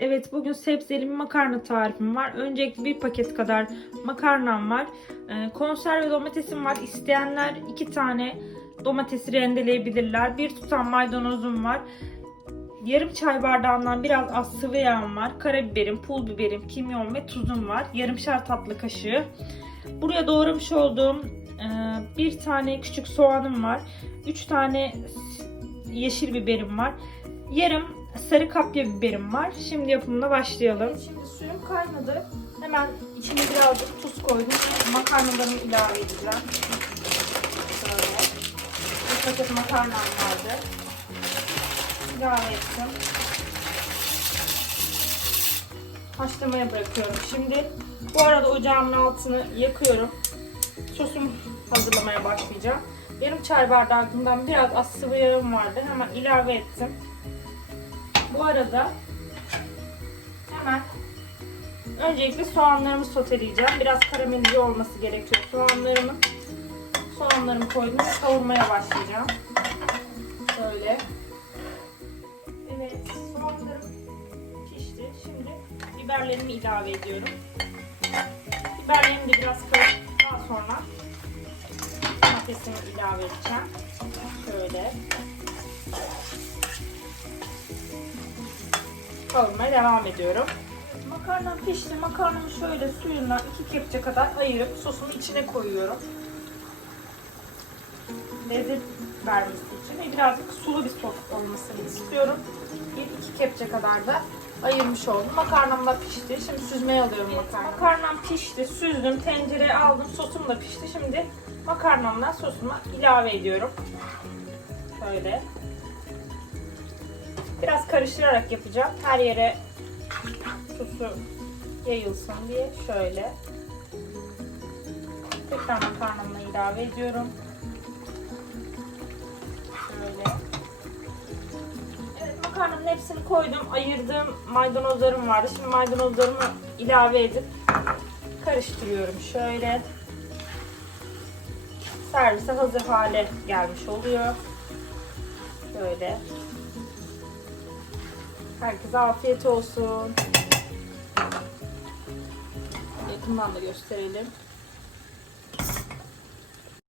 Evet bugün sebzeli bir makarna tarifim var. Öncelikle bir paket kadar makarnam var. Ee, konserve domatesim var. İsteyenler iki tane domatesi rendeleyebilirler. Bir tutam maydanozum var. Yarım çay bardağından biraz az sıvı yağım var. Karabiberim, pul biberim, kimyon ve tuzum var. Yarımşar tatlı kaşığı. Buraya doğramış olduğum e, bir tane küçük soğanım var. Üç tane yeşil biberim var. Yarım sarı kapya biberim var. Şimdi yapımına başlayalım. Şimdi suyum kaynadı. Hemen içine birazcık tuz koydum. Makarnalarımı ilave edeceğim. Böyle. Bir paket makarnam vardı. İlave ettim. Haşlamaya bırakıyorum. Şimdi bu arada ocağımın altını yakıyorum. Sosumu hazırlamaya başlayacağım. Yarım çay bardağından biraz az sıvı yağım vardı. Hemen ilave ettim. Bu arada hemen öncelikle soğanlarımı soteleyeceğim. Biraz karamelize olması gerekiyor soğanlarımın. Soğanlarımı koydum ve kavurmaya başlayacağım. Şöyle. Evet, soğanlarım pişti. Şimdi biberlerimi ilave ediyorum. Biberlerimi de biraz kavurup daha sonra domatesimi ilave edeceğim. Şöyle. Kavurmaya devam ediyorum. Makarnam pişti. Makarnamı şöyle suyundan iki kepçe kadar ayırıp sosun içine koyuyorum. Lezzet vermesi için ve birazcık sulu bir sos olmasını istiyorum. Bir iki kepçe kadar da ayırmış oldum. Makarnam da pişti. Şimdi süzmeye alıyorum makarnamı. Makarnam pişti. Süzdüm. Tencereye aldım. Sosum da pişti. Şimdi makarnamdan sosuma ilave ediyorum. Böyle. Biraz karıştırarak yapacağım. Her yere sosu yayılsın diye şöyle. Tekrar makarnamla ilave ediyorum. Şöyle. Evet makarnanın hepsini koydum. Ayırdığım maydanozlarım vardı. Şimdi maydanozlarımı ilave edip karıştırıyorum şöyle. Servise hazır hale gelmiş oluyor. Şöyle. Herkese afiyet olsun. Yakından da gösterelim.